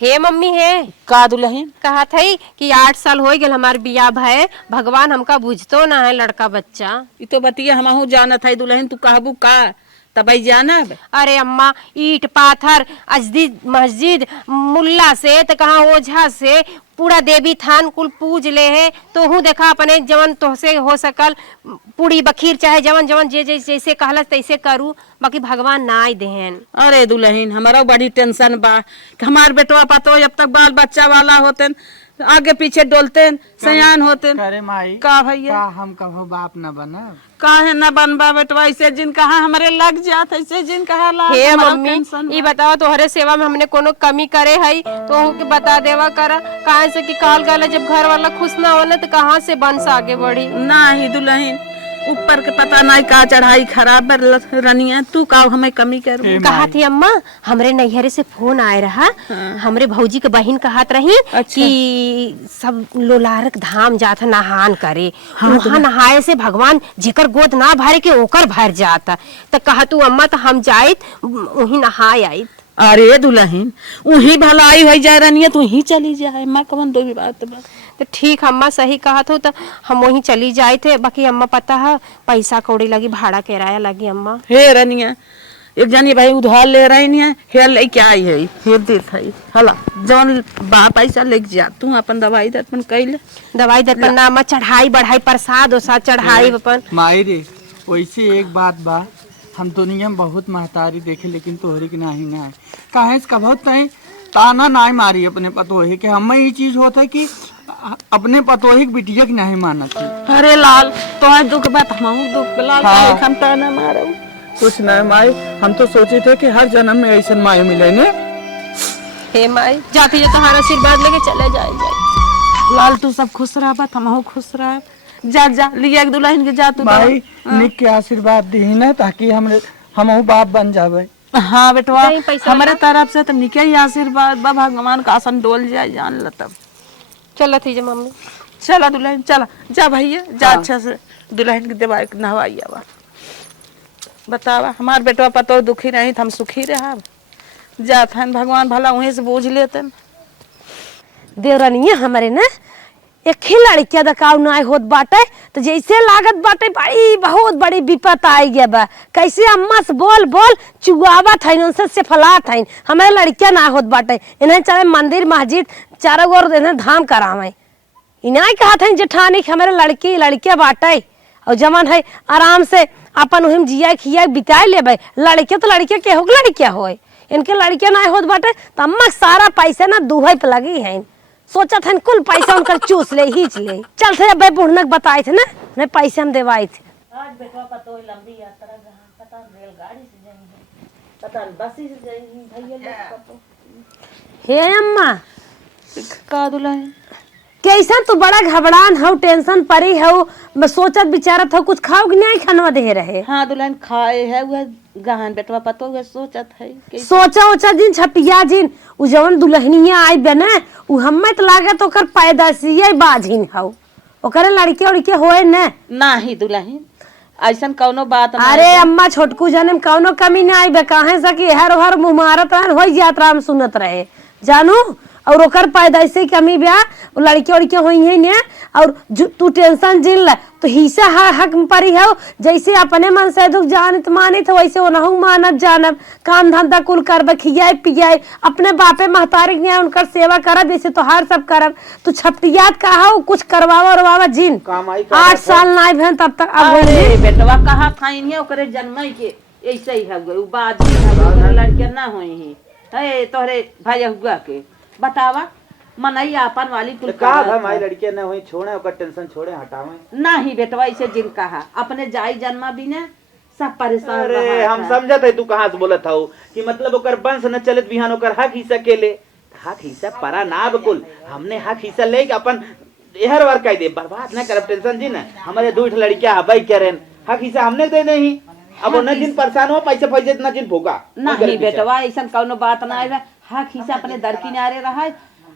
हे mummy हे का दुल्हन कहा थई कि 8 साल हो गए हमार बियाह भय भगवान हमका बुझतो ना है लड़का बच्चा। ई तो बतिया हमहू जानत है दुल्हन, तू कहबू का तबई जानब। अरे अम्मा ईट पाथर अजदीद मस्जिद मुल्ला से तो कहा ओझा से पूरा देवी थान कुल पूज ले है। तो हूँ देखा अपने जवन तोहसे हो सकल पूरी बखीर चाहे जवन जवन जे जैसे कहलस तैसे करू, बाकी भगवान ना आई देहन। अरे दुल्हन हमारा बड़ी टेंशन बा कि हमार बेटवा पतो जब तक बाल बच्चा वाला होते आगे पीछे डोलते सयान होते। अरे माई का भैया का हम कहो बाप न बनब। काहे न बनबा बेटवा, ऐसे जिन कहा हमारे लग जात ऐसे जिन कहा ला। हे मम्मी ये बताओ तोहरे सेवा में हमने कोनो कमी करे है तो के बता देवा कर, कहाँ से कि कहल गल जब घर वाला खुश ना होना तो कहाँ से बंस आगे बढ़ी। नहीं दुल्हन ऊपर के पता नहीं का चढ़ाई खराब रनिया, तू का हमें कमी कर कहा थी अम्मा हमरे नैहरे से फोन आए रहा। हमरे भौजी के बहन कहत रही कि सब लोलारक धाम जात नहान करे। वहाँ नहाए से भगवान जेकर गोद ना भरे के ओकर भर जाता। तो कहा तू अम्मा तो हम जाइत वही नहाए आई। अरे दुल्हन वही भलाई हो जाए रनिया तू ही चली जाए, माँ कवन दो भी बात बा। तो ठीक अम्मा सही कहा तो हम वहीं चली जाए थे। बाकी अम्मा पता है पैसा कौड़ी लगी भाड़ा किराया लगी अम्मा। हे रनिया एक जानी भाई उधार ले रही नहीं है, हे लेके आई है हे देत है हला जवन बा पैसा लेके जा तू अपन दवाई दर्पण कैले दवाई दर्पण ना अम्मा चढ़ाई बढ़ाई प्रसाद उसाद चढ़ाई अपन। माई रे वैसे एक बात बा, हम दुनिया में बहुत महतारी देखे लेकिन तोहरी की नाही ना काहे से कभत तई ताना नाई मारी अपने पतोही के। हमें ये चीज होता है कि अपने पतोही की बिटिया की नहीं मानत है। अरे लाल तो दुख बात हम दुख लाल हाँ। हम ताना मारो कुछ नहीं माई, हम तो सोचे थे कि हर जन्म में ऐसा माई मिलेंगे। हे माई जाती जो तुम्हारा आशीर्वाद लेके चले जाए। लाल तू सब खुश रह बात हम खुश रह। जा जा लिया एक दुल्हन के जा तू माई निक के आशीर्वाद दी ना ताकि हम बाप बन जावे। हाँ बेटवा पैसा हमारे तरफ से तो निके ही आशीर्वाद बा, भगवान का आसन डोल जाए जान ल तब। चलो थी मम्मी चला दुल्हन चला जा भैया जा। अच्छा से दुल्हन की दवाई नहवाई आवा। बतावा हमार बेटवा पतो दुखी नहीं हम सुखी रहा जात हन भगवान भला वहीं से बूझ लेते। देवरानिया हमारे ना एक खिलाड़ी क्या दकाव ना होत बाटे तो जैसे लागत बाटे बड़ी बहुत बड़ी विपत आई गया बा। कैसे अम्मा से बोल बोल चुआवत है उनसे से फलात है। हमारे लड़कियां ना होत बाटे इन्हें चाहे मंदिर मस्जिद चारों ओर इन्हें धाम करावे। इन्हें कहा था जेठानी हमारे लड़की लड़कियां बाटे और जमन है आराम से अपन वही जिया खिया बिताए लेबे। लड़के तो लड़के के हो लड़किया हो इनके लड़कियां ना होत बाटे तो अम्मा सारा पैसा ना दुहई पे लगी है। सोचा था कुल पैसा उनका चूस ले हिच ले चल थे अब बुढ़नक बताए थे ना नहीं पैसे हम देवाए थे। आज बेटवा पतो लंबी यात्रा जहां पता रेलगाड़ी से जाएंगे पता बस से जाएंगे भैया पतो। हे अम्मा का दुल्हन कैसा तू बड़ा घबरान हो टेंशन परी हो सोचत विचारत हो कुछ खाओ कि नहीं खानवा दे रहे। हाँ दुल्हन खाए है वह गहन बेटवा पतो वह सोचत है सोचा ओचा जिन छपिया जिन उ जवन दुल्हनिया आई बने उ हम्मे त लागत ओकर पैदाइशी बाजिन हो ओकर लड़के उड़के होए न नाही दुल्हन ऐसा कौनो बात नहीं। अरे अम्मा छोटकू जन्म कौनो कमी ना आई बे काहे से कि हर हर मुमारत हो यात्रा में सुनत रहे जानू और ओकर पैदाइशी कमी ब्या लड़के उड़के हुई है ने और तू टेंशन जिन ल तो हिस्सा हक परी हो जैसे अपने मन से दुख जानत मानित वैसे ओनहु मानत जानब काम धंधा कुल करब खियाए पियाए अपने बापे महतारी ने उनकर सेवा करब जैसे तो हर सब करब। तू छपटियात का हो कुछ करवावा उरवावा जिन 8 साल ना भेन तब तक अब अरे बेटवा कहा खाई ओकरे जन्म के ऐसे ही हो गए बाजी लड़के ना होई है तोहरे भाई हुआ के बतावा मनई आपन वाली कुल का हमारी लड़के न होई छोड़े ओकर टेंशन छोड़े हटावे नहीं बेटवा ऐसे जिन कहा अपने जाई जन्मा भी ने सब परेशान अरे हम समझत है तू कहां से बोलत हऊ कि मतलब ओकर वंश न चलत बिहान ओकर हक हिस्सा के ले हक हिस्सा परा ना बकुल हमने हक हिस्सा ले के अपन एहर वर कह दे बर्बाद न करब टेंशन जी न हमारे दूठ लड़कियां हबई करेन हक हिस्सा हमने दे नहीं अब न जिन परेशान हो पैसे फैजे न जिन भोगा नहीं बेटवा ऐसा कौनो बात ना आवे हक हिस्सा अपने दर किनारे रहा।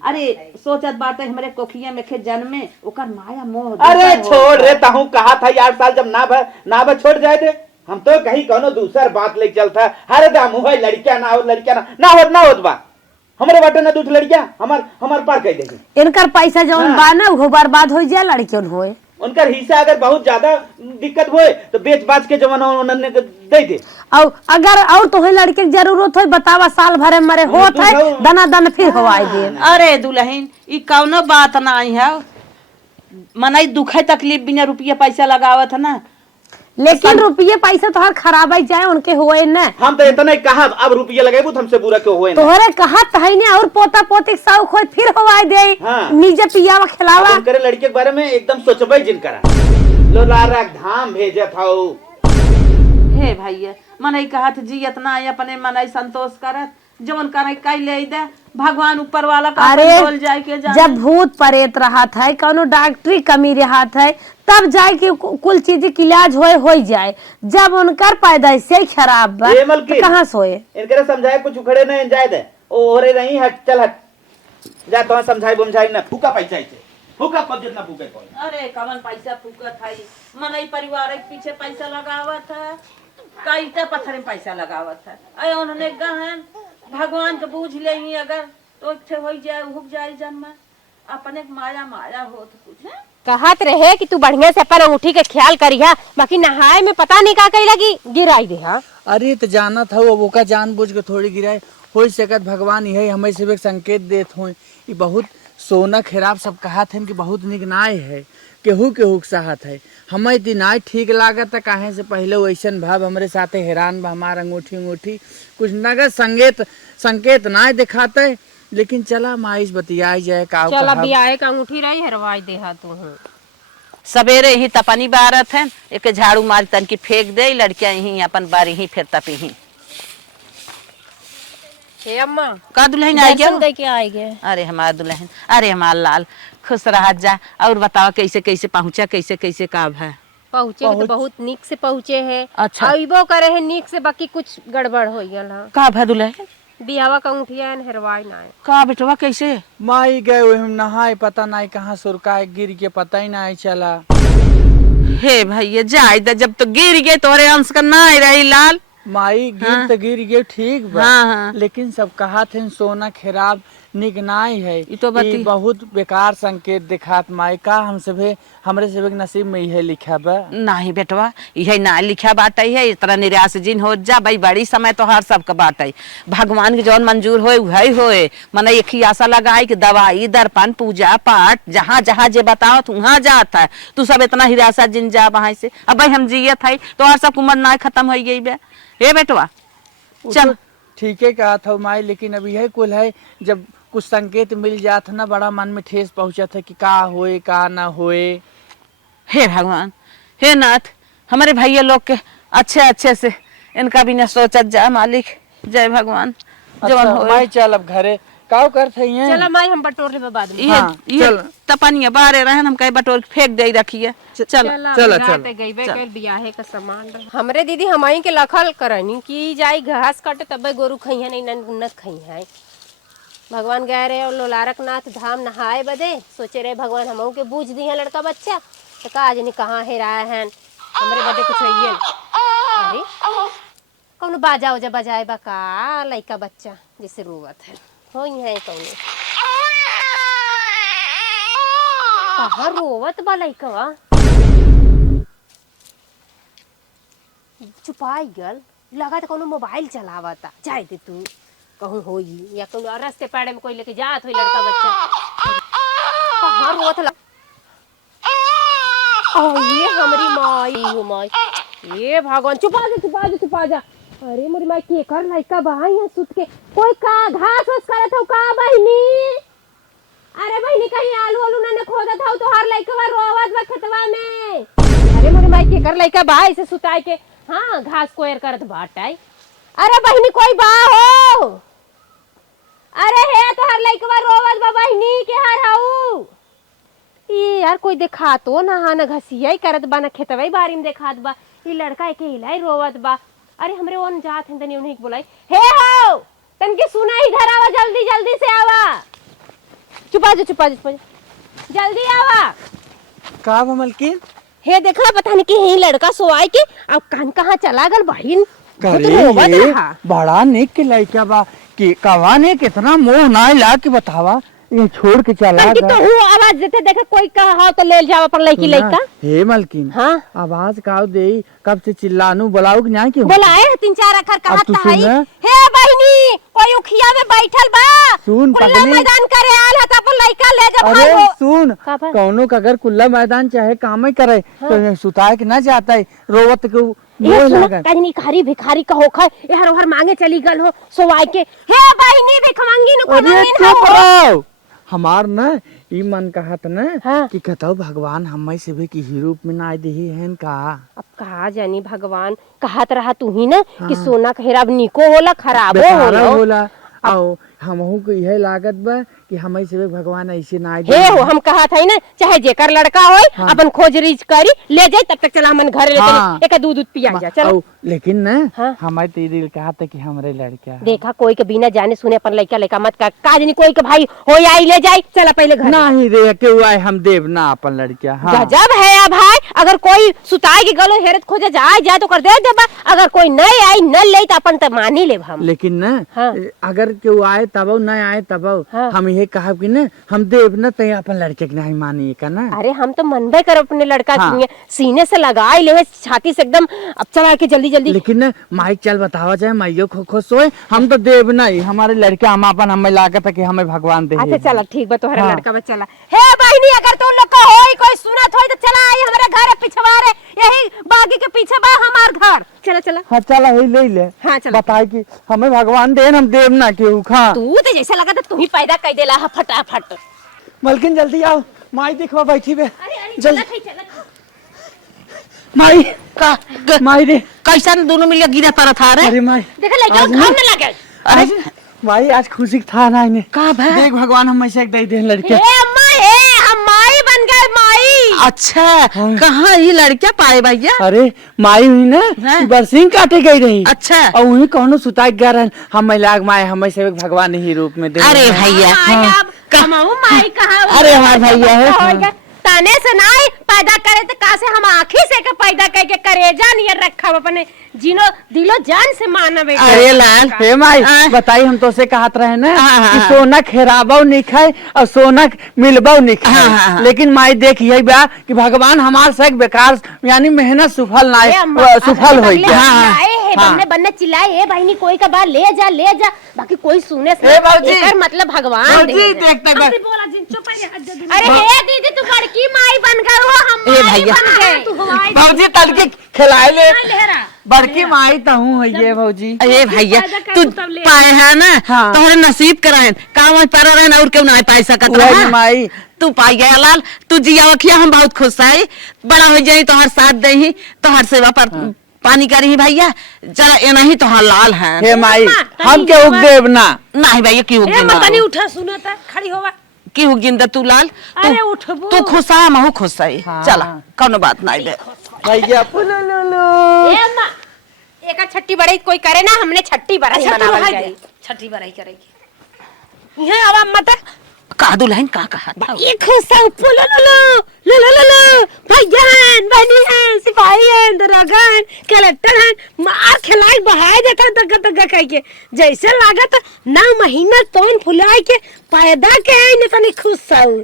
अरे सोचत बात है हमारे कोखिया में खे जन्म में ओकर माया मोह अरे छोड़ रे ताहू कहा था 8 साल जब ना छोड़ जाए थे हम तो कहीं कोनो दूसर बात ले चलता अरे दामू है लड़कियां ना हो ना होत बा हमारे बाटे ना दूठ लड़किया हमार पार कर देगी। इनकर पैसा जौन हाँ। बा ना वो बर्बाद हो जाए लड़कियों होए। उनकर हिस्सा अगर बहुत ज्यादा दिक्कत होए तो बेच बाच के जवन उन्होंने दे दे। और अगर और तुम्हें लड़के की जरूरत हो बतावा साल भरे मरे होत है दना दन फिर हवाई दे। अरे दुल्हन ई कौनो बात नहीं है, मनाई दुखे तकलीफ बिना रुपया पैसा लगावत है ना। लेकिन रुपये पैसा तो हर खराब ही जाए उनके होए न। हम तो इतना ही कहा अब रुपया लगेबू तो हमसे बुरा क्यों होए ना। तोहरे कहा है ने और पोता पोती के शौक होए फिर हवाई दे। हाँ। नीचे पियावा खिलावा। उनकरे लड़के के बारे में एकदम सोचबे जिन करा लोलारा धाम भेजत हौ। हे भैया मनई कहत जी इतना अपने मनई संतोष करत जवन करे कई ले दे भगवान ऊपर वाला का अरे बोल जाए के जाने। जब भूत प्रेत रहत है कौनो डॉक्टरी कमी रहत है तब जाए के कुल चीज के इलाज हो जाए। जब उनकर पैदाइश से खराब बा ये मलकिन, तो कहाँ सोए। इनकरे समझाए कुछ उखड़े नहीं जाए दे ओ ओरे नहीं हट चल हट जा तो समझाई बुमझाई ना फूका पैसा से फूका पद जितना फूके कोई। अरे कवन पैसा फूकत है मनई परिवार के पीछे पैसा लगावत है कईटा पत्थर में पैसा लगावत है। अरे उन्होंने गहन भगवान के बूझ ले ही अगर तो इच्छे हो जाए हुक जाए जन्म अपने माया माया होत कुछ है। कहत रहे कि तू बढ़िया से अपन अंगूठी के ख्याल करिहा बाकी नहाए में पता नहीं का कही लगी गिराई दे। हाँ अरे तो जाना था वो का जानबूझ के थोड़ी गिराए हो सकत भगवान यही हमें सिर्फ एक संकेत देत हो। ये बहुत सोना खराब सब कहा थे कि बहुत निक नाय है केहू केहू साहत है हमें ती नाय ठीक लागत है काहे से पहले वैसन भाव हमारे साथे हैरान बा हमार अंगूठी कुछ नगर संकेत नाय दिखाते लेकिन चला माइस बतियाई जाए का चल अभी आए का अंगूठी रही हरवाई देहा तू। सवेरे ही तपनी बारत है एक झाड़ू मार तन की फेंक दे लड़कियां ही अपन बारी ही फिर तपी ही। हे अम्मा का दुल्हन आई गया दे के आई गए। अरे हमारा दुल्हन अरे हमारा लाल खुश रह जा। और बताओ कैसे कैसे पहुंचा कैसे कैसे काब है। पहुँचे तो बहुत नीक से पहुँचे है। अच्छा। अइबो करे है नीक से बाकी कुछ गड़बड़ हो गया हा। का है दुल्हन बियावा का अंगूठिया हरवाई ना है। का बेटवा कैसे माई गए वही नहाए पता नहीं कहाँ सुरकाए गिर के पता ही नहीं चला। हे भैया जाए जब तो गिर गए तोरे अंश का ना रही लाल। माई गिर तो गिर गए ठीक बा हाँ। लेकिन सब कहा थे सोना खराब निक नाई है ई तो बती- ई बहुत बेकार संकेत दिखात माई का हमरे से नसीब में यही लिखा बा। नहीं बेटवा यही ना लिखा बात है इस तरह निराश जिन हो जा भाई बड़ी समय तो हर सबका बात है भगवान के जौन मंजूर होए वही होए मन एक ही आशा लगाई कि दवाई दर्पण पूजा पाठ जहाँ जहाँ जे बताओ वहाँ जाता है तू सब इतना हिरासा जिन जा वहां से अब भाई हम जियत है तो हर सब उम्र ना खत्म हो गई बे हे बेटवा चल। ठीक है कहा था माई लेकिन अभी यही कुल है जब कुछ संकेत मिल जाता ना बड़ा मन में ठेस पहुंचा था कि का होए का ना होए। हे भगवान हे नाथ हमारे भैया लोग के अच्छे से इनका भी न सोचत जा मालिक जय भगवान जवन अच्छा, होए। माई चल अब घरे काव करते हैं। चला माई हम बटोर ले बाद में। ये चल। तपनिया बारे रहन हम कहे बटोर के फेंक दे रखिए चल चला। गईबे कल बियाहे का सामान हमरे दीदी हमाई के लखल करनी कि जाई घास काटे तबे गोरु खइया नहीं न खइया। भगवान गए रहे और लोलारक नाथ धाम नहाए बदे सोचे रहे भगवान हमहू के बूझ दी है लड़का बच्चा तो का आज कहाँ हेराए हैं हमरे बदे कुछ होइए। अरे कौनो बाजा उजा बजाए बा का लड़का बच्चा जैसे रोवत है हो है कौनो कहाँ रोवत बा लड़का छुपाई गल लगा तो कोनो मोबाइल चलावता जाए दे तू कहूँ होई या कोनो रास्ते पाड़े में कोई लेके जात होई लड़का बच्चा कहाँ रोत लग ये हमारी माई हो माई ये भगवान छुपा जा। अरे मोरी माई के कर लड़का बहाई है सुत के कोई का घास वास करत हो का बहिनी। अरे बहिनी कहीं आलू आलू ना खोदत हो तो हर लड़का रोवत बा खेतवा में। अरे मोरी माई के कर लड़का बहाई से सुताई के हाँ घास कोयर करत बाटाई। अरे बहिनी कोई बा हो। अरे हे तो हर लइकवा रोवत बा बहिनी के हर हाउ ये यार कोई देखा तो ना हा ना घसिया करत बा ना खेतवई बारी में देखात बा ये लड़का के हिलाई रोवत बा। अरे हमरे ओन जात हैं तनी उन्हें बोलाई हे हो तन के सुना इधर आवा जल्दी से आवा चुपा जा जल्दी आवा का मलकिन हे देखा पता नहीं कि यही लड़का सोआई के अब कान कहाँ चला गल बहिन करे रोवत ये रहा। बड़ा निक के लड़का बा कि कवा ने कितना मोह ना ला के बतावा ये छोड़ के चला तनकी गया। तो हूँ आवाज देते देखे कोई कहा तो ले जाओ अपन लड़की सुना, लड़का। हे मलकिन हाँ आवाज काव दे कब से चिल्लानू बुलाऊ कि नहीं कि बोलाए 3-4 अखर अब तू कहत है। सुन। हे बहिनी कोई उखिया में बैठल बा। सुन खुला पगली। मैदान करे आल है तो अपन लड़का ले जा अरे भागो। सुन का बा? कौनो का अगर कुल्ला मैदान चाहे काम ही करे तो सुताए के ना जाता है रोवत के ये मोह सुनो लागल। कजनी खारी भिखारी का होखा एहर ओहर मांगे चली गल हो सोवाई के। हे बहिनी भिख मांगी न को अरे मांगी चुप न हो। रहो हमार न ई मन कहत न हाँ। कि कहता भगवान हमें से भी कि ही रूप में ना दही है का। अब कहा जानी भगवान कहत रहा तू ही ना कि सोना का हेरा अब निको होला खराबो बेकारा होला। होला आओ हमहू को यह लागत बा कि हमें से भी भगवान ऐसे ना हे हो हम कहा था ना चाहे जेकर लड़का होय अपन खोज रीच करी ले जाए तब तक चला हमन घर ले हाँ। चले एक दूध पिया जा चल। आओ, लेकिन न हाँ। हमारे तो दिल कहा था कि हमारे लड़का है। देखा कोई के बिना जाने सुने अपन लड़का लड़का मत का काजनी कोई के भाई हो आई ले जाए चला पहले घर। नहीं रे क्यों आए हम देव ना अपन लड़का। हाँ। गजब है अब भाई अगर कोई सुताई के गलो हेरत खोजे जाए तो कर दे देबा अगर कोई नहीं आई न ले तो अपन तो मानी ले हम। लेकिन न हाँ। अगर क्यों आए तब न आए तब हाँ। हम ये कहा कि न हम देव न तो अपन लड़के के नहीं मानिए का ना। अरे हम तो मनबे कर अपने लड़का हाँ। के सीने से लगाई ले छाती से एकदम अब चला के जल्दी जल्दी। लेकिन न माइक चल बतावा जाए माइयो खुश होए हम तो देव नहीं हमारे लड़के हम अपन हमें लागत है कि हमें भगवान दे। अच्छा चला ठीक बा तोहरा हाँ। लड़का बा चला। हे बहिनी अगर तू लोग का होई कोई सुनत होई तो चला आई हमारे घर पिछवा रे यही बागी के पीछे बा हमार घर चला चला। हाँ चला ही ले ले। हाँ चला। बताए कि हमें भगवान दे हम देव ना क्यों खा। तू तो जैसा लगा था तू ही पैदा कर देला है फटाफट। मलकिन जल्दी आओ माई देखवा बैठी बे अरे जल्दी। चला माई का माई रे कैसा दोनों मिल गिरा पड़ा था रे। अरे माई देखा लड़का आज घाव ना- न लगे। आज माई आज खुशी था ना इन्हें का भा? देख भगवान हमें से एक दे दे लड़के। हे अम्मा हे हम माई बन गए माई। अच्छा कहाँ ये लड़कियां पाए भैया। अरे माई हुई ना हाँ। बरसिंग काटे गई रही। अच्छा और वही कौनो सुताई गया रहन हमें लाग माए हमें से एक भगवान ही रूप में दे। अरे भैया हमाऊ माई कहा अरे हमार भैया है। ताने से नाई पैदा करे तो कासे हम आँखी से के पैदा करके करेजा नियर रखा अपने जिनो दिलो जान से माना बेटा। अरे लाल हे माई हाँ। बताई हम तो से कहत रहे ना हाँ, हाँ, कि हाँ। सोना खेराबो नहीं खाए और सोना मिलबो नहीं खाए। हाँ, हाँ, हाँ। लेकिन माई देख यही बा कि भगवान हमार से एक बेकार यानी मेहनत सफल ना सफल हो गया। हाँ। बन्ने बन्ने चिल्लाए ए बहनी कोई का बात ले जा बाकी कोई सुने से ए बाबूजी। एकर मतलब भगवान बाबूजी, दे। देखते बा। अरे हे दीदी तू बड़की माई बन गई हो हम ए माई भैया। बन गए तू हमारी बाबूजी तड़के खिलाए ले लेहरा। बड़की माई तो हूँ है ये भौजी। अरे भैया पैदा कर तू तू तब ले। पाए है ना हाँ। तोहरे नसीब कराए काम पर रहे और क्यों नहीं पाई सकत वही रहा। माई तू पाई गया लाल तू जिया वखिया हम बहुत खुश है बड़ा हो जाए तोहर साथ दे ही तोहर सेवा पर पानी करी भैया जरा एना ही तोहर लाल है। हे माई अम्मा, हम तनी के जवा। देव ना नहीं भैया की ए हुगिंदा मतनी उठा सुनता खड़ी होवा। की हुगिंदा तू लाल अरे उठबो। तू खुश है महू खुश है हाँ। चला कोनो बात नहीं दे। भैया पुलुलुलु। ए अम्मा एका छट्टी बड़ई कोई करे ना हमने छट्टी बड़ई बनावल जाई। छठी बराई करेगी यहाँ आवा मत का दुल्हन का कहा था ये खुशा लो भैया बहनी सिपाही है दरोगा है कलेक्टर है मार खिलाई बहाय देता तक कह के जैसे लागत 9 महीना तोन फुलाए के पैदा के है न तनी खुश साउ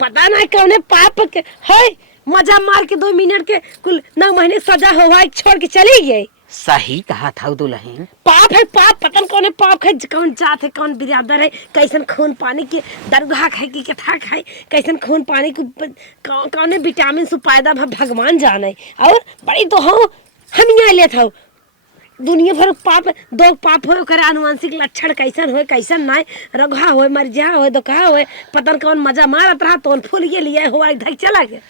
पता नहीं कौने पाप के है मजा मार के 2 मिनट के कुल 9 महीने सजा हुआ छोड़ के चली गई। सही कहा था दुल्हन पाप है पाप पतन कौन पाप है कौन जात है कौन बिरादर है कैसन खून पानी के दरगाह खाए की कथा खाए कैसन खून पानी को कौन विटामिन से पैदा भगवान जाने और बड़ी तो हो हम यहाँ ले था दुनिया भर पाप 2 पाप हो करे आनुवंशिक लक्षण कैसन हो कैसन ना रगहा हो मरजा हो दोका हो पतन कौन मजा मारत रहा तो फूल के लिए हुआ इधर चला गया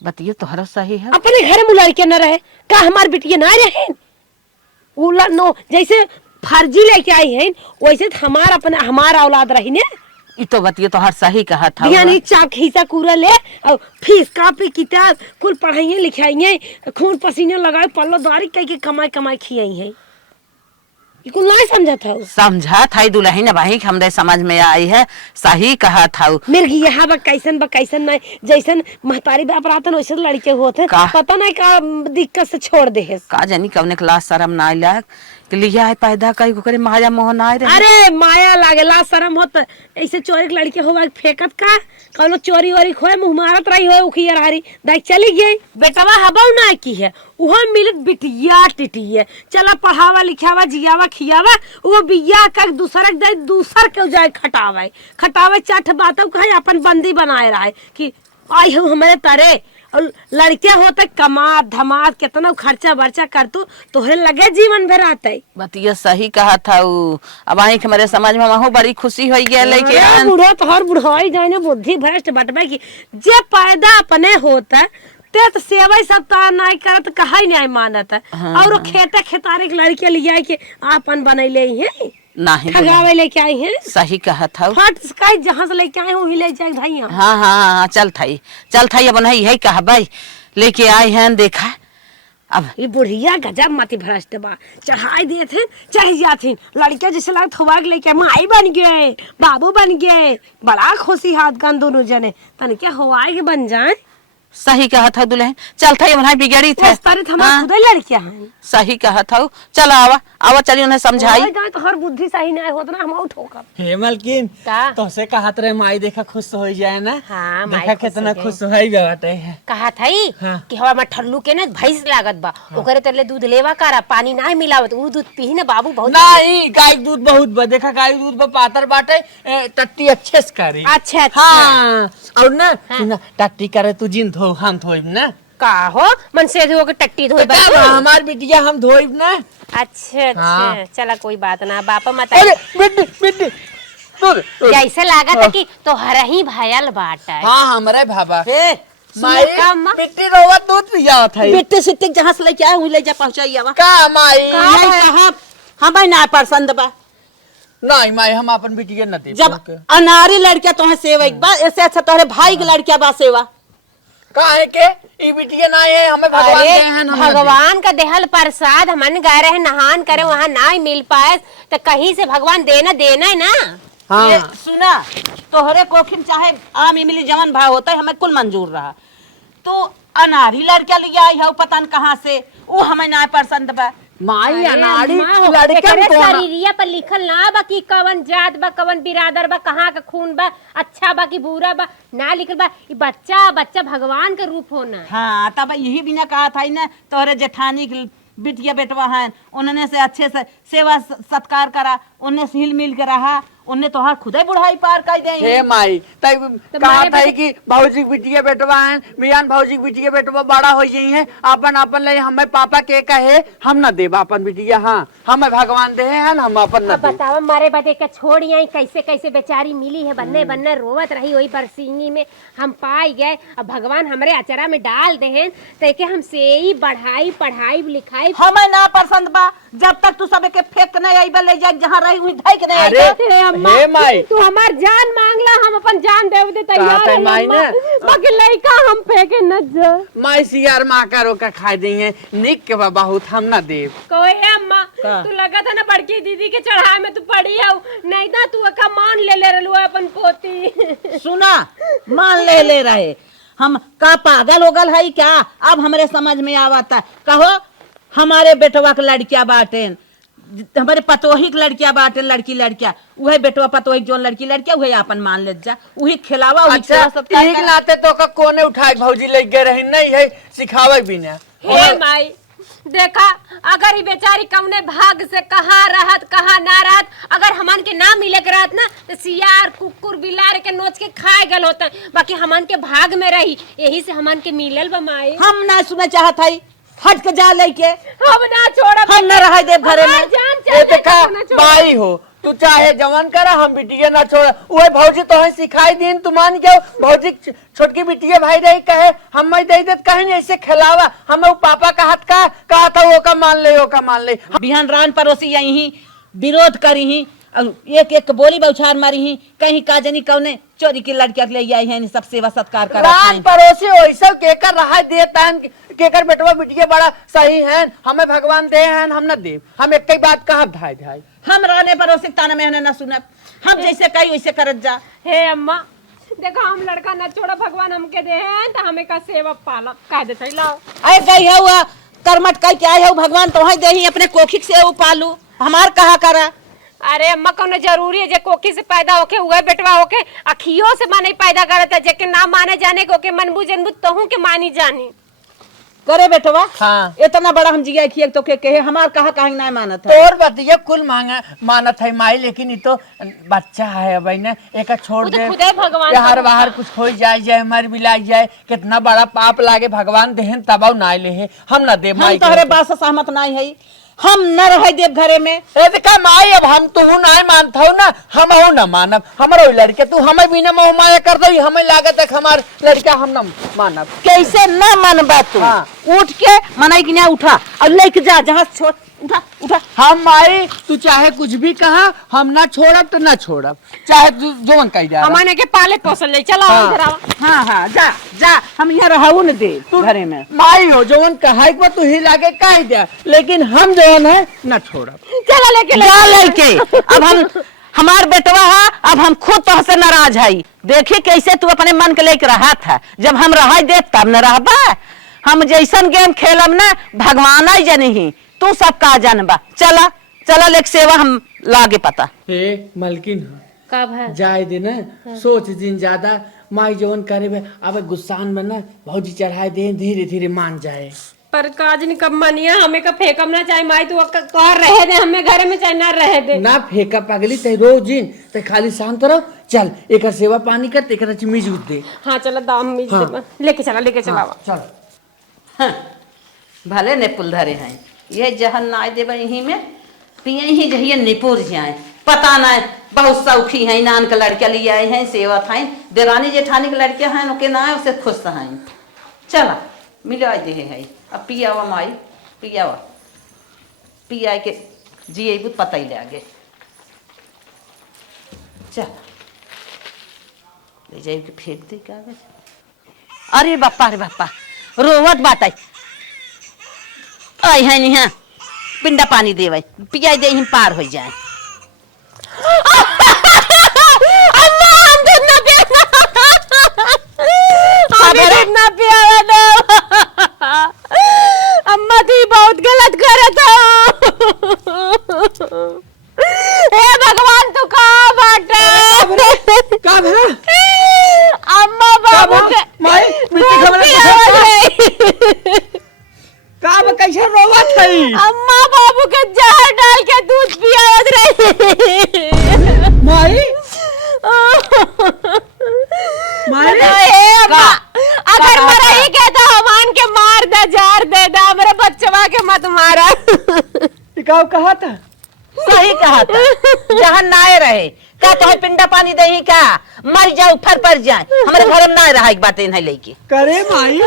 बतिए तोहरा सही है अपने घर में लड़के न रहे का हमार बिटिया ना रहे उला नो जैसे फर्जी लेके आई हैं वैसे हमार अपने हमार औलाद रही ने ई तो बतिए तोहर सही कहा था यानी चाक हिस्सा कूरा ले और फीस कापी किताब कुल पढ़ाइए लिखाइए खून पसीने लगाए पल्लो दारी कह के कमाई खियाई है इको नहीं समझा था समझा था दुल्हन भाई हमरे समझ में आई है, सही कहा था। मिर्गी यहाँ बा कैसन नहीं, जैसन महतारी बाप रहतन वैसे लड़के होते, पता नहीं का दिक्कत से छोड़ दे है। का जानी कवने क्लास शर्म ना लायक कि लिया है पैदा कई करे माया मोह ना रहे। अरे माया लागे ला शर्म होत, ऐसे चोरी के लड़के होवा फेंकत का कौनो चोरी वोरी खोए मुंह मारत रही हो उखिया हारी दाई चली गई। बेटवा हबाऊ ना की है उहो मिलत बिटिया टिटिया चला पढ़ावा लिखावा जियावा खियावा वो बिया का दूसरा दे दूसर के जाए खटावे चाठ बातों कहे अपन बंदी बनाए रहा है कि आई हो हमारे तारे। और लड़के होते कमा धमाद कितना खर्चा बर्चा कर तोहरे लगे जीवन भर आते। बतिया सही कहा था। अब आई हमारे समाज में वहाँ बड़ी खुशी हो गया लेके बूढ़ा तो हर बुढ़ाई जाने बुद्धि भ्रष्ट बटबे की जे पैदा अपने होता ते तो सेवा सब तो नहीं करत कहा नहीं मानत। और खेते खेतारी के लड़के लिया के आपन बनैले है नहीं ठगावे लेके आई है। सही कहा था। फट कहीं जहाँ से लेके आए हूँ ले जाए भाई। हाँ चल थाई अब नहीं है कहा भाई लेके आए हैं देखा। अब ये बुढ़िया गजब मति भ्रष्ट बा चढ़ाई देते चढ़ जाती लड़के जैसे लगत हुआ लेके माई बन गए बाबू बन गए बड़ा खुशी हाथ गन दोनों जने तन के हुआ के बन जाए। सही कहा था दुल्हन चल था ये बिगड़ी थे लड़कियां हैं। सही कहा था चल आवा चलिए उन्हें समझाई तो हर बुद्धि सही नहीं होता ना हम ठोकर। हे मलकिन तो से कहा रे माई देखा खुश हो जाए ना। हाँ, देखा कितना खुश हो बाटे है। कहा थई कि हवा में ठल्लू के ना भैंस लागत बा ओकरे तरले दूध लेवा करा पानी ना मिलावत ऊ दूध पी ना बाबू बहुत नहीं गाय दूध बहुत बा देखा गाय दूध बा पातर बाटे टट्टी अच्छे से करी। अच्छा हाँ और ना सुना टट्टी करे तू जिन धो हम धोइब ना का हो मन से धो के टट्टी धोई हमार बिटिया हम धोइब ना। अच्छा चला कोई बात ना बापा मत जैसे लागत है कि तो हर ही भयल बाटा है। हाँ हमारे भाबा माई बिट्टी रोवा दूध पिया था बिट्टी सिट्टी जहाँ से लेके आए हुई ले जा पहुँचाइए का माई हम ना पसंद बा नहीं माई हम अपन बिटिया न दे जब अनारी लड़किया तुम्हें सेवा बा ऐसे अच्छा तोहरे भाई के लड़किया बा सेवा काहे के ई बिटिया ना है हमें भगवान दे हैं भगवान का देहल प्रसाद हमन गए रहे नहान करे वहाँ ना मिल पाए तो कहीं से भगवान देना है ना। हाँ सुना तोहरे कोखिन चाहे आम इमली जवन भाव होता है हमें कुल मंजूर रहा तो अनारी लड़किया लिया आई है पता न कहाँ से वो हमें ना पसंद बा। माई अनाड़ी शरीरिया पर लिखल ना बा कि कवन जात बा कवन बिरादर बा कहाँ का खून बा अच्छा बा कि बुरा बा ना लिखल बा। बच्चा भगवान का रूप होना। हाँ तब यही बिना कहा था ना तोहरे जेठानी बिटिया बेटवा है उन्होंने से अच्छे से सेवा सत्कार करा उन्हें से हिल मिल के रहा उन्हें तो खुद ही बुढ़ाई पार कर दे। हे माई कहा था कि भौजी बिटिया बेटवा है मियान भौजी बिटिया बेटवा बड़ा हो गई है अपन ले हमें पापा के कहे हम न देबा अपन बिटिया। हाँ हमें भगवान दे है ना हम अपन न बतावा मारे बदे के छोड़ आई कैसे बेचारी मिली है बन्ने रोवत रही वही बरसिंगी में हम पाई गए। अब भगवान हमरे अचरा में डाल दे हैं तो हम से ही पढ़ाई लिखाई हमें ना पसंद बा जब तक तू सब के फेंक नहीं आई ले जा जहाँ रही हुई ढाई के नहीं माई तू हमार जान मांगला हम अपन जान देव दे तैयार है माई ना बाकी लइका हम फेंके न जा माई सियार मां करो का खाई देंगे निक के बा बहुत हम ना देव कोई अम्मा तू लगा था ना बड़की दीदी के चढ़ाई में तू पड़ी है नहीं ना तू का मान ले रहलू अपन पोती। सुना मान ले रहे हम का पागल होगल है क्या अब हमरे समझ में आवता कहो हमारे बेटवा के लड़किया बाटे हमारे पतोही के लड़किया बाटे लड़किया वही बेटवा पतोही जो लड़किया वही अपन मान ले जा वही खिलावा वही अच्छा एक लाते तो का कोने उठाए भौजी ले गए रही नहीं है सिखावे भी ना। हे माई देखा अगर ये बेचारी कौने भाग से कहाँ रहत कहाँ ना रहत अगर हमन के ना मिले के रहत ना तो सियार कुकुर बिलार के नोच के खाए गल होता बाकी हमन के भाग में रही यही से हमन के मिलल बा माई। हम ना सुना चाहत है हट के जा लेके हम ना छोड़ब हम न रह दे घरे में देखा भाई हो तू चाहे जवान करा हम बिटिया ना छोड़ वो भौजी तो है सिखाई दिन तू मान गयो भौजी छोटकी बिटिया भाई रही कहे हम मैं दे देत कहे ऐसे खिलावा हमें पापा का हाथ का कहा था वो का मान ले बिहान रान पड़ोसी यही विरोध करी ही एक बोली बौछार मारी ही कहीं का जनी कौने चोरी की लड़कियां ले आई हैं, सब सेवा सत्कार कर रान पड़ोसी वैसा केकर रहा देता है, केकर बेटवा बिटिया बड़ा सही है, हमें भगवान दे हैं, हम न दे, हम एक ही बात कहा धाय धाय। हम रहने पड़ोसी ताना में न सुनब, हम जैसे कही वैसे करत जा। हे अम्मा देखो हम लड़का न छोड़ा, भगवान हमके दे हैं तो हमें का सेवा पाला कह दे चला। अरे गई हुआ कर्मठ कह क्या है भगवान तो दे ही अपने कोखिक से वो पालू, हमार कहा करा। अरे अम्मा कौन जरूरी है जे कोकी से पैदा होके हुए बेटवा होके अखियों से माने पैदा करत है, जेके ना माने जाने को के मनबू जनबू तहू के मानी जानी करे बेटवा। हाँ। इतना बड़ा हम जिया खिए तो के कहे हमार कहा कहीं ना मानत है। तोर बतिया कुल मांगा मानत है माई, लेकिन ये तो बच्चा है अब ना, एक छोड़ वो तो दे खुदे भगवान हर बाहर कुछ हो जाए मर मिलाई जाए, कितना बड़ा पाप लागे भगवान देहन तबाव ना ले, हम न दे हम माई। तोहरे बात से सहमत नहीं है, हम न रह देव घरे में। का माई अब हम तू ना मानता हो ना, हम हो न मानब, हमारो लड़के तू हमें बिना मोह माया कर दो, हमें लागत है हमार लड़का हम न मानब। कैसे न मानबा तू? हाँ। उठ के मनाई कि ना उठा और लेके जा जहाँ छोड़, उठा उठा। हम माई तू चाहे कुछ भी कहा, हम ना छोड़ब तो ना छोड़ब, चाहे तू जोन कही जा। हमारे के पाले पोसल ले चला हाँ। इधर आओ। हाँ हाँ जा जा, हम यहाँ रहू न दे घरे में। माई हो जोन कहा को तू ही लागे कह दे, लेकिन हम जोन है ना छोड़ब। चला लेके ले जा लेके। अब हम हमार बेटवा है, अब हम खुद तो से नाराज है। देखी कैसे तू अपने मन के लेके रहा था, जब हम रह दे तब न रहबा। हम जैसन गेम खेलब ना भगवान ही जनी, तू सब का जानबा। चला चला लेके सेवा हम लागे पता। हे मलकिन कब है जाए दे ना, सोच दिन ज्यादा माई जोन करे बे, अब गुस्सान में ना भौजी चढ़ाए दे, धीरे धीरे मान जाए। पर काज नहीं कब मानिया, हमें का फेंकम ना चाहे माई तू कर रहे दे, हमें घर में चाहे ना रहे दे ना फेंका पगली ते रोज दिन ते खाली शांत रहो। चल एक सेवा पानी कर, एक चिमीज उठ दे। हाँ चला दाम मिल हाँ। लेके चला चल भले नेपुल धरे हैं, ये जहन ना देव यही में पिए ही जहिए निपुर जाए। पता ना बहुत सौखी है, नान के लड़कियां लिए आए हैं, सेवा था देरानी जेठानी के लड़कियां हैं, उनके ना उसे खुश हैं। चला मिला दे है, अब पियावा माई पियावा पिया के जिये बुत पता ही ले आगे। चल ले जाए के फेंक दे कागज। अरे बापा रोवत बात आई है नहीं है, पिंडा पानी देवे पिया दे ही पार हो जाए। अम्मा थी बहुत गलत करे था। हे भगवान तू कहाँ बाटे? कब है अम्मा बाबू के माई मिट्टी खबर कब कैसे रोवत है? अम्मा बाबू के जहर डाल के दूध पियावत रही। माई माई हे अम्मा अगर मरा ही कहता हमान के मार दे, जार दे दा, मेरे बच्चवा के मत मारा। टिकाऊ कहा था, सही कहा था, जहाँ नाए रहे का तो है पिंडा पानी दही का मर जाओ फर पर जाए, हमारे घर में ना रहा एक बात नहीं लेके। करे माई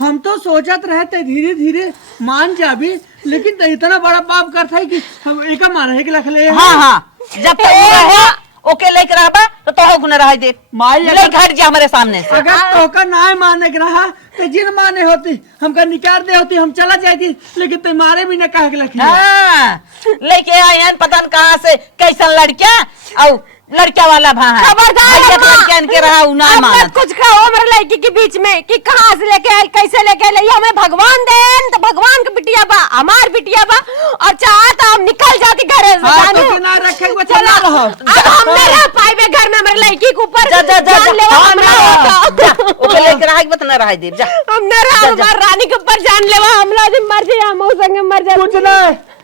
हम तो सोचत रहते धीरे धीरे मान जाबी, लेकिन तो इतना बड़ा पाप करता है कि हम एक मारे के लख ले। हाँ हाँ जब तक रहे ओके लेके रहबा तो तो गुना रह दे माई लेके हट जा हमारे सामने से। अगर तोका ना माने के रहा तो जिन माने होती हमका निकाल दे होती, हम चला जाती, लेकिन ते मारे भी ना कहे के लखी। हाँ लेके आए हैं पता न कहाँ से कैसन लड़कियां और लड़का वाला भा है। खबरदार लड़कियां के रहा ना मानत कुछ कहो मेरे लड़की के बीच में कि कहाँ से लेके आए कैसे लेके आए, हमें भगवान देन तो भगवान की बिटिया बा, हमार बिटिया बा, और चाहा तो हम निकल जाती घर से। हाँ, तो ना रखे वो चला रहो। अब हम नहीं रह पाए घर में, हमारे लड़की के ऊपर जा जा जा जान लेवा हमला होता। ओके लेके रहा बत ना रह दे जा। हम न रहा, हमार रानी के ऊपर जान लेवा हमला दे, मर जाए हम संगे मर जाए। कुछ ना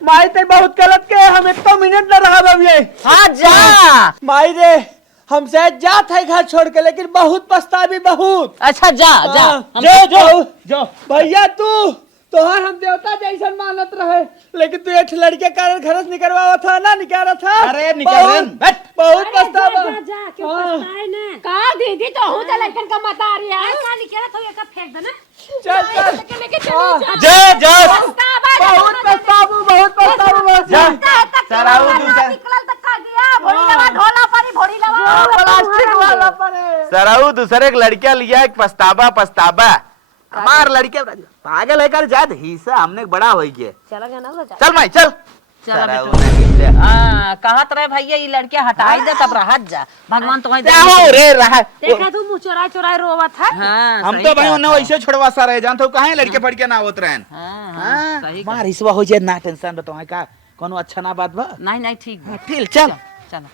माई ते बहुत गलत के, हम एक तो मिनट न रहा अब ये। हाँ जा माई रे हम शायद जात है घर छोड़ के, लेकिन बहुत पछतावी बहुत। अच्छा जा जा जो भैया तू तोहर हम देवता जैसन मानत रहे, लेकिन तू एक लड़के कारण घर से निकलवा था ना, निकाला था। अरे निकाल बहुत पछतावा। का दीदी तो हूं तो लड़कन का मत आ रही है, का निकला तो एक फेंक देना। चल चल लेके चलो जा जा बहुत पछतावा जा चलाओ दूसरा निकल तक का दिया भोड़ी लगा ढोला पानी भोड़ी लगा प्लास्टिक वाला ना पड़े। सराऊ दूसरे के लड़किया लिया एक पछतावा हमार लड़के पागल है कर जात हिस्सा हमने बड़ा हो गया। चला गया ना चल माई चल चला सराऊ बेटा। ना हिस्सा। हाँ कहत रहे भैया ये लड़किया हटाई दे तब रहत जा भगवान तुम्हें क्या हो रे रहा देखा तू मुँह चोरा चोरा रोवत है। हाँ हम सही तो भाई कहा उन्हें था। वैसे छोड़वा सा रहे जानते हो कहाँ लड़के फड़के ना होत रहन। हाँ, हाँ, सही कहा। मार हिस्सा हो जाए ना टेंशन बताओ का कोनो अच्छा ना बात बा नहीं नहीं ठीक बा। ठीक चल चलो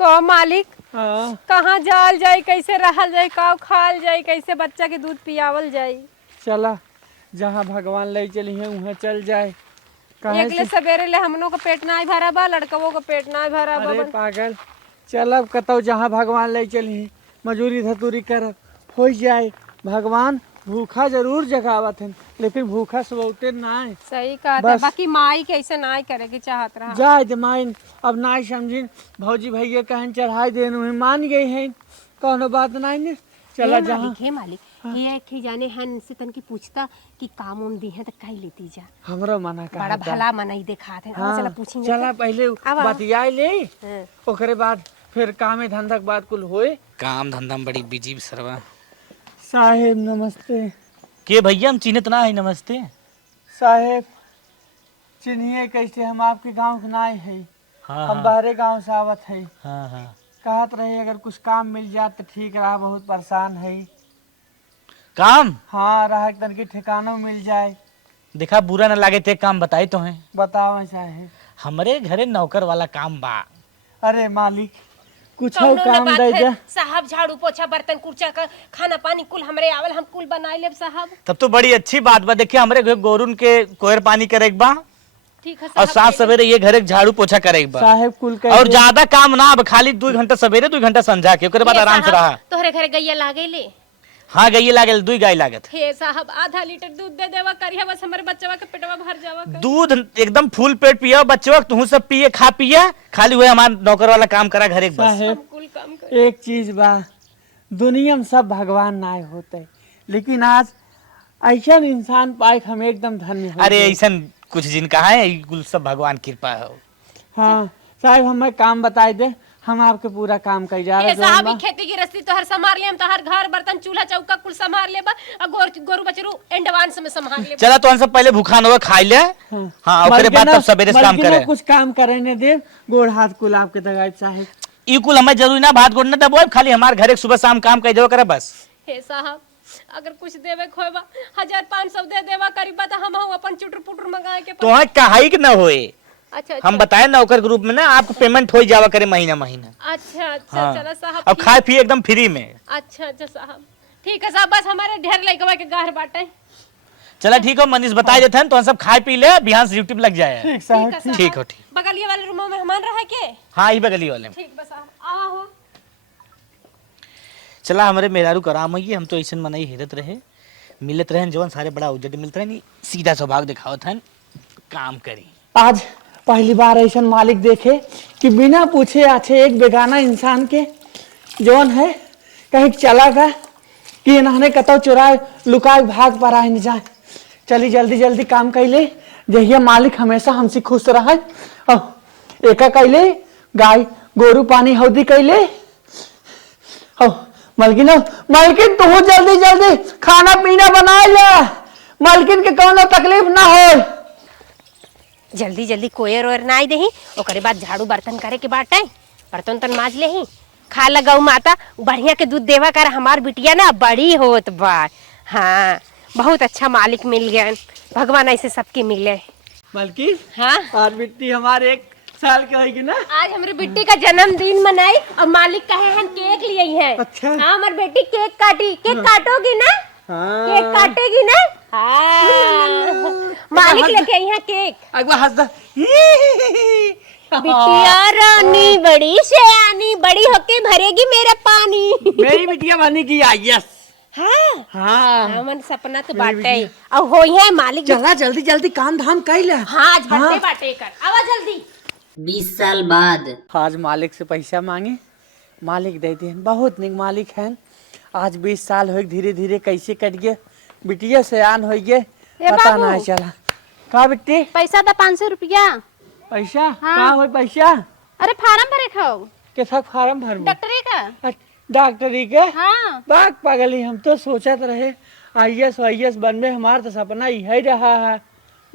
को मालिक हाँ, कहाँ जाल जाई, कैसे रहल जाई, का खाल जाई, कैसे बच्चा के दूध पियावल जाई। चला जहाँ भगवान ले चली है वहाँ चल जाए। काहे एक ले से- सवेरे ले हमनों का पेट ना भरा बा, लड़कवों का पेट ना भरा बा। अरे पागल चल अब कतौ जहाँ भगवान ले चली है मजूरी धतूरी कर हो जाए। भगवान भूखा जरूर जगावत है लेकिन भूखा सबौते ना है। सही कहा था। बस। बाकी माई कैसे ना करे के चाहत रहा। जाए जमाइन अब ना समझिन भौजी भैया कहन चढ़ाई देन वही मान गई है कोनो बात नहीं ने। चला जहाँ हे मालिक ये एक ही जाने हन से तन की पूछता कि काम उम दी है तो कही लेती जा। हमरो मना बड़ा कर भला मनाई देखा थे। हाँ, चला पूछेंगे। चला पहले अब आओ। बतियाई ले हाँ। ओकरे बाद फिर कामे धंधा के बाद कुल होए। काम धंधा में बड़ी बिजी सरवा। साहेब नमस्ते। के भैया हम चिन्हत ना है। नमस्ते साहेब चिन्हिए कैसे हम आपके गांव के नाय है। हाँ हम बाहरे गांव से आवत है। हाँ हाँ कहत रहे अगर कुछ काम मिल जाए तो ठीक रहा, बहुत परेशान है। काम हाँ रहा तन की ठिकाना मिल जाए। देखा बुरा न लागे ते काम बताई तो है। बताओ साहेब। हमरे घरे नौकर वाला काम बा। अरे मालिक कुछ कौनो न काम बात दे है। जा। साहब झाड़ू पोछा बर्तन कुर्चा का खाना पानी कुल हमरे आवल, हम कुल बनाई लेब साहब। तब तो बड़ी अच्छी बात बा। देखिए हमरे घर गोरुन के कोयर पानी करे के बा ठीक है और साहब। साथ सवेरे ये घरे के झाड़ू पोछा करे के बा। साहेब कुल कह और दे। ज्यादा काम ना अब खाली 2 घंटा सवेरे 2 घंटा संझा के ओकरे बाद हे आराम से साहब, रहा। तोहरे घरे गैया लागे ले। हाँ गई लागल 2 गाय लागत। हे साहब आधा लीटर दूध दे देवा करिया, बस हमरे बच्चवा के पेटवा भर जावा कर। दूध एकदम फुल पेट पिया बच्चों तू सब पिए खा पिया खाली हुए हमार नौकर वाला काम करा घरे के बस। साहेब कुल काम कर। एक चीज बा दुनिया में सब भगवान नाय होते लेकिन आज ऐसा इंसान पाए हम एकदम धन्य हो अरे गए। ऐसा कुछ जिन कहा है ई कुल सब भगवान कृपा है। हाँ साहब हमें काम बताए दे हम आपके पूरा काम कर जा हे रहे साहब ई खेती गृहस्थी तोहर संभाल ले, हम तोहर घर बर्तन चूल्हा चौका कुल संभाल लेबा और गोरू बछरू एडवांस में संभाल लेबा। चला तो हम सब पहले भूखा न हो खाई ले। हाँ ओकरे बाद तब सवेरे से काम करे। कुछ काम करे ने दे गोड़ हाथ कुल आपके दगाई साहेब। ई कुल हमें जरूरी ना भात गोड़ना दबो खाली हमार घरे सुबह शाम काम कर दो करे बस। हे साहब अगर कुछ देवे खोएबा 1500 दे देवा करीबा तो हम अपन चुटर पुटर मंगाए के तो है कहाई के न होए। अच्छा हम बताए नौकर ग्रुप में ना आपको पेमेंट हो जावा करे महीना महीना। अच्छा अच्छा हाँ चला साहब अब ठीक। खाए पिए एकदम फ्री में। अच्छा अच्छा साहब ठीक है साहब, बस हमारे ढेर लइकवा के गाहर बाटे। चला ठीक हो मनीष बताए देते हैं तो हम सब खाए पी ले बिहान से ड्यूटी पे लग जाए। ठीक ठीक साहब है साहब। ठीक हो ठीक। बगलिया वाले रूमों में मेहमान रहे के। हाँ ही बगली वाले में। ठीक बस आवा हो। चला हमारे मेहरारू कराम है हम तो ऐसा मनाई हेरत रहे मिलत रहे जवन सारे बड़ा उजट मिलते रहे सीधा स्वभाव दिखावत हन काम करी। आज पहली बार ऐसा मालिक देखे कि बिना पूछे अच्छे एक बेगाना इंसान के जौन है कहीं चला गया कि इन्होंने कतौ चुराए लुकाए भाग पर आए न जाए। चली जल्दी जल्दी काम कैले जहिया मालिक हमेशा हमसे खुश रहे। और एका कैले गाय गोरू पानी हौदी कैले। मलकिन मलकिन तू जल्दी जल्दी खाना पीना बना ले मलकिन के कोनो तकलीफ ना हो। जल्दी जल्दी कोयर ओयर ना आई दही, ओकरे बाद झाड़ू बर्तन करे के बाटे, बर्तन तन माज लेही। खा लगाऊ माता बढ़िया के दूध देवा कर, हमार बिटिया ना बड़ी होत बा। हाँ बहुत अच्छा मालिक मिल गया, भगवान ऐसे सबके मिले। मलकिन हाँ और बिट्टी हमारे 1 साल के होगी ना। आज हमारी बेटी का जन्मदिन मनाई और मालिक कहे हैं केक लिए हैं। अच्छा। हाँ हमारी बेटी केक काटी, केक काटोगी ना? हाँ। केक काटेगी ना? हाँ। मालिक लेके आई हैं केक। एक बार हंस दो। बिटिया रानी बड़ी शयानी, बड़ी होके भरेगी मेरा पानी। मेरी बिटिया बनी की आई यस। हाँ हाँ हमन सपना तो बाटे और हो है मालिक। चला जल्दी जल्दी काम धाम कर ले। हाँ आज बर्थडे बाटे कर आवा जल्दी। 20 साल बाद आज मालिक से पैसा मांगे मालिक दे दे। बहुत निक मालिक हैं। आज 20 साल हो धीरे धीरे कैसे कट गए बिटिया से आन हो गए पता बाबू। नहीं चला। का बिट्टी पैसा था 500 रुपया। पैसा का हो पैसा अरे फार्म भरे खाओ के थक फार्म भर डॉक्टरी का। डॉक्टरी के हाँ बाग पागली, हम तो सोचत रहे IAS बनने, हमारा तो सपना यही रहा है।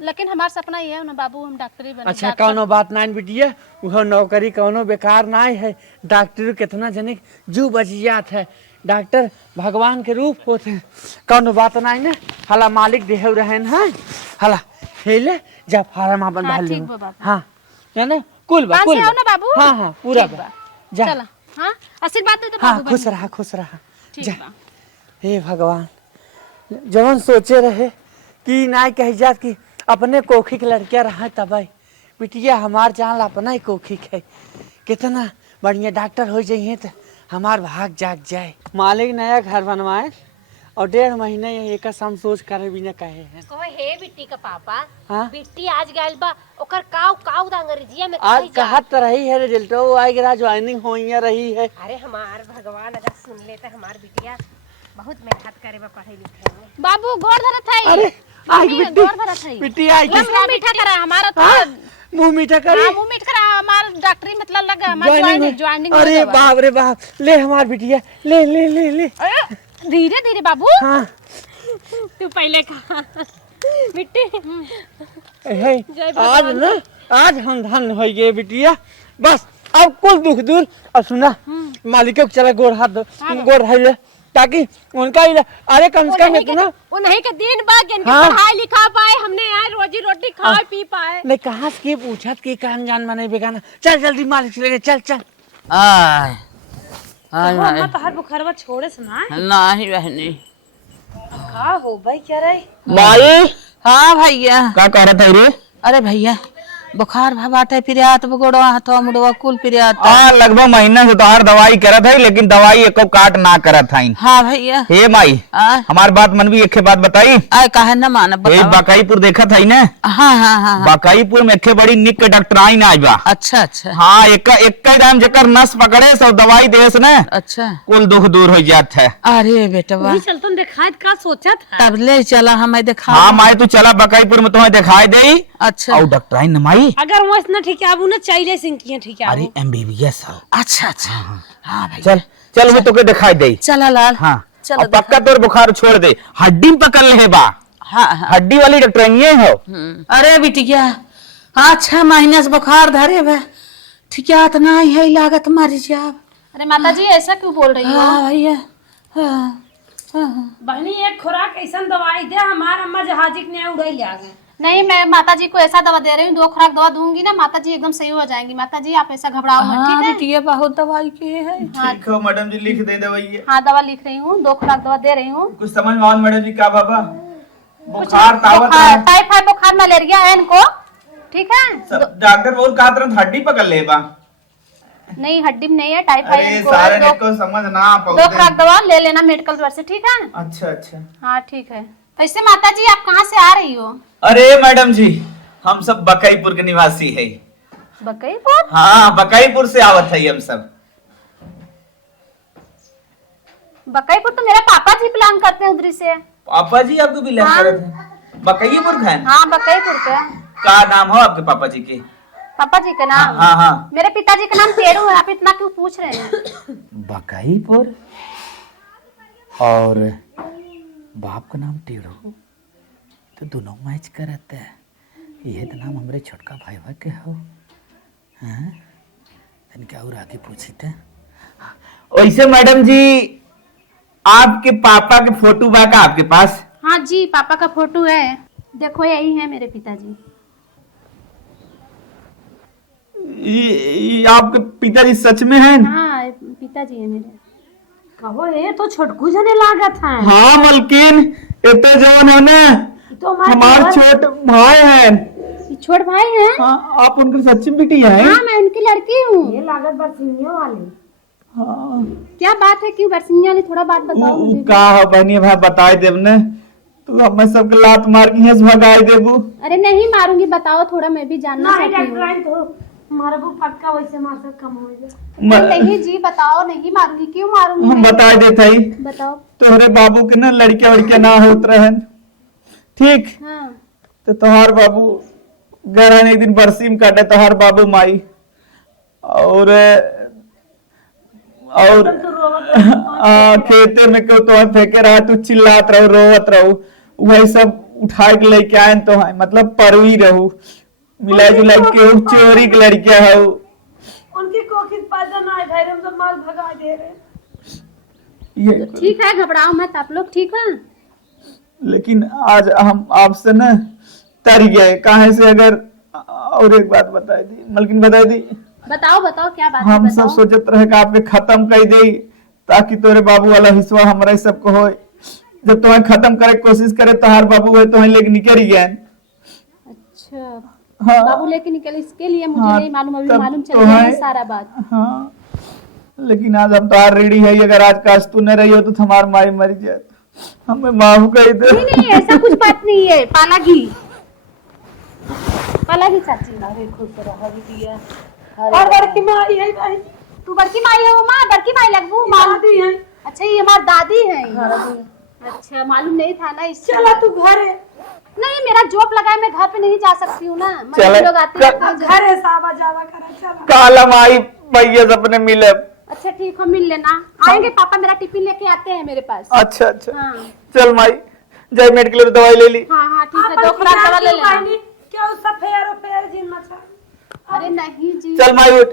लेकिन हमारा सपना ये है ना बाबू, हम डॉक्टरी बने। अच्छा कौनो बात नहीं बिटिया, वो नौकरी कौनो बेकार नहीं है। डॉक्टर कितना जने जू बच जात है, डॉक्टर भगवान के रूप होते हैं। कौनो बात नहीं ना, हला मालिक देह रहन है, हला हेले जा फार्म अपन हाँ, भर ले। ठीक बा बाबू। हाँ जाने कुल बा पाँच कुल से आओ ना बा। बाबू। हाँ हाँ पूरा ठीक बा। बा। जा चला हाँ आशीर्वाद दे दो हाँ बाबू खुश बहन। रहा खुश रहा। ठीक जा बा। हे भगवान, जवन सोचे रहे कि ना कह जात कि अपने कोखी के लड़कियां रहा तब बिटिया हमार जान अपना ही कोखी है। कितना बढ़िया डॉक्टर हो जाइए तो हमार भाग जाग जाए। मालिक नया घर बनवाए और 1.5 महीने एक हम सोच कर भी न कहे हैं। कहो हे बिट्टी का पापा, हाँ? बिट्टी आज गइल बा, ओकर काव काव दा अंग्रेजिया में आज कही जा। कहत तो रही है रिजल्ट वो आएगा, ज्वाइनिंग हो रही है। अरे हमार भगवान अगर सुन ले तो हमार बिटिया बहुत मेहनत करे बा पढ़े लिखे में। बाबू गोड़ धरत है। अरे आई मम्मी, बिट्टी गोड़ धरत है। बिट्टी आई ला, मुंह मीठा करा हमारा तो। हाँ? मुंह मीठा करे। हाँ, मुंह मीठ करा हमारा डॉक्टरी मतलब लगा हमारा ज्वाइनिंग। अरे बाप रे बाप, ले हमार बिटिया ले ले ले ले। धीरे धीरे बाबू। हाँ तू पहले कहा मिट्टी। है आज ना, आज हम धन हो गए बिटिया। बस अब कुल दुख दूर। और सुना मालिकों को चला गोड़ हाथ दो, गोड़ हाथ ले, ताकि उनका ही अरे कम से कम इतना वो नहीं के दिन बाद इनके हाँ। पढ़ाई लिखा पाए, हमने यहाँ रोजी रोटी खाए पी पाए। नहीं कहाँ से के पूछत की कान जान मने बेगाना। चल जल्दी मालिक चले गए, चल चल। आय आय अम्मा तोहार बुखारवा छोड़े सुना नहीं बहनी। का हो भाई क्या रही? भाई हाँ भैया। का कह रहा था रे? अरे भैया बुखार बाटे पिरियात बगोड़वा हाथवा मुड़वा कुल पिरियात। हाँ लगभग महीना से तोहार दवाई करत है, लेकिन दवाई एको काट ना करत है। हाँ भैया। हे माई आय हमार बात मन भी एक बात बताई। आय काहे न माने ये बतावा। बाकाईपुर देखत है ना, हाँ हाँ हाँ हाँ। बाकाईपुर में एक बड़ी निक डॉक्टर आई ना आज बा। अच्छा अच्छा हाँ एक दाम जेकर नस पकड़े सब दवाई देस ना, अच्छा। कुल दुख दूर हो जात है। अरे बेटवा वही चल तुम दिखात का सोचा था। तब ले चला हमें दिखा। हाँ माई तू चला बाकाईपुर में तुम्हें दिखाई दे। अच्छा और डॉक्टर आई ना माई, अगर वो इतना ठीक आबू ना चाहिए सिंह की ठीक अरे आबू। MBBS हो। अच्छा अच्छा। हाँ भैया चल चल वो तुके दिखाई दे। चला लाल। हाँ चलो और पक्का तोर बुखार छोड़ दे, हड्डी में पकड़ ले बा। हाँ हाँ। हड्डी वाली डॉक्टर ये हो। अरे बिटिया हाँ 6 महीने से बुखार धरे बा, ठीक है तो नहीं है लागत मर जाब। अरे माता जी ऐसा क्यों बोल रही हो? हाँ भैया हाँ हाँ। बहनी एक खुराक ऐसा दवाई दे, हमारा अम्मा जहाजी ने उड़ाई ले आ गए। नहीं मैं माता जी को ऐसा दवा दे रही हूँ, 2 खुराक दवा दूंगी ना माता जी एकदम सही हो जाएंगी। माता जी आप ऐसा घबराओ मत, हाँ ठीक है? बिटिया बहुत दवाई के है। ठीक हो मैडम जी, लिख दे दवाई। हाँ दवा लिख रही हूँ, 2 खुराक दवा दे रही हूँ। कुछ समझ में आओ मैडम जी, क्या बाबा बुखार तावत बुखार, टाइफाइड बुखार मलेरिया है इनको, ठीक है? डॉक्टर बोल कहा तुरंत हड्डी पकड़ ले बा। नहीं हड्डी में नहीं है, टाइफाइड अरे इनको सारे है। नेट को समझ ना पाओ। 2 खुराक दवा ले लेना मेडिकल स्टोर से, ठीक है? अच्छा अच्छा। हाँ ठीक है। वैसे माता जी आप कहाँ से आ रही हो? अरे मैडम जी हम सब बकाईपुर के निवासी है। बकईपुर? हाँ बकाईपुर से आवत है हम सब। बकईपुर तो मेरा पापा जी प्लान करते हैं उधर से। पापा जी आपको भी हाँ। करत है बकाईपुर खान? हाँ बकईपुर के। का नाम हो आपके पापा जी के? पापा जी का नाम? हाँ हाँ मेरे पिताजी का नाम टेरू है, आप इतना क्यों पूछ रहे हैं? बकाईपुर और बाप का नाम टेढ़ो, तो दोनों मैच करते हैं। ये तो नाम हमारे छोटका भाई भाई के हो। हाँ क्या और आगे पूछी थे। वैसे मैडम जी आपके पापा के फोटो बा का आपके पास? हाँ जी पापा का फोटो है, देखो यही है मेरे पिताजी। ये आपके पिताजी सच में हैं? हाँ पिताजी है मेरे। कहो ये तो छोटकू जने लागत है। हाँ मलकिन इतने जवान है ना, तो हमारे छोटे भाई हैं। छोट भाई हैं? हाँ आप उनकी सच्ची बेटी हैं? हाँ मैं उनकी लड़की हूँ। ये लागत बरसिनियों वाली। हाँ क्या बात है, क्यों बरसिंह वाली, थोड़ा बात बताओ मुझे। का हो बहनी भाई बताए देव ने, तू हमें सबके लात मार के यहाँ से भगाए देबू। अरे नहीं मारूंगी, बताओ थोड़ा, मैं भी जानना नहीं चाहती हूँ। डॉक्टर तो हमारा वो पक्का वैसे मार सब कम हो गया। नहीं जी बताओ, नहीं मारूंगी, क्यों मारूंगी हम मैं? बताए देते ही बताओ। तोहरे बाबू के ना लड़के वड़के ना होत रहे, ठीक? हाँ तो तोहार बाबू घर एक दिन बरसीम काटे, तोहार बाबू माई और और खेते में क्यों तो फेंके रहा, तू चिल्लात रहो रोवत रहो, वही सब उठा के लेके आए तो है, मतलब परवी रहू मिला जुला के चोरी के लड़किया है। उनकी कोखित पैदा ना है, घर में माल भगा दे रहे। ये ठीक है, घबराओ मत, आप लोग ठीक है। लेकिन आज हम आपसे न तर गए कहाँ से। अगर और एक बात बताई दी मलकिन, बताई दी, बताओ बताओ क्या बात है, हम सब बताओ। सोचत रहे कि आपके खत्म कर दे ताकि तोरे बाबू वाला हिस्सा हमारा सबको हो। जब तुम्हें खत्म करे कोशिश करे तो हर बाबू है तो लेके निकल गए। अच्छा, हाँ। बाबू लेके निकले इसके लिए मुझे हाँ, नहीं मालूम, अभी तब मालूम चल तो गया है। है सारा बात। हाँ, लेकिन आज हम तो हार रेडी है। अगर आज काश तू न रही हो तो हमार माई मरी जाए, हमें माफ कर दे। नहीं नहीं, ऐसा कुछ बात नहीं है। पालागी पालागी चाची, अरे खुश रहो दिया। और बड़की माँ यही भाई, तू बड़की माई है वो? माँ बड़की माई लगबू माँ। दादी है। अच्छा, ये हमारी दादी है। अच्छा, मालूम नहीं था ना इससे। चला तू घरे, नहीं, मेरा जॉब लगा है, मैं घर पे नहीं जा सकती हूँ ना, चले, मम्मी लोग आते रहते हैं। घरे सावा जावा करा। चला काला माई भैया अपने मिले। अच्छा ठीक है, मिल लेना। आएंगे पापा, मेरा टिफिन लेके आते हैं मेरे पास। अच्छा अच्छा, हाँ चल माई जय मेडिकल दवाई ले ली। हाँ हाँ ठीक है, 2 खुराक दवा ले लेना। क्या उसका फेयर जिन मचा। अरे नहीं जी, चल माई उठ।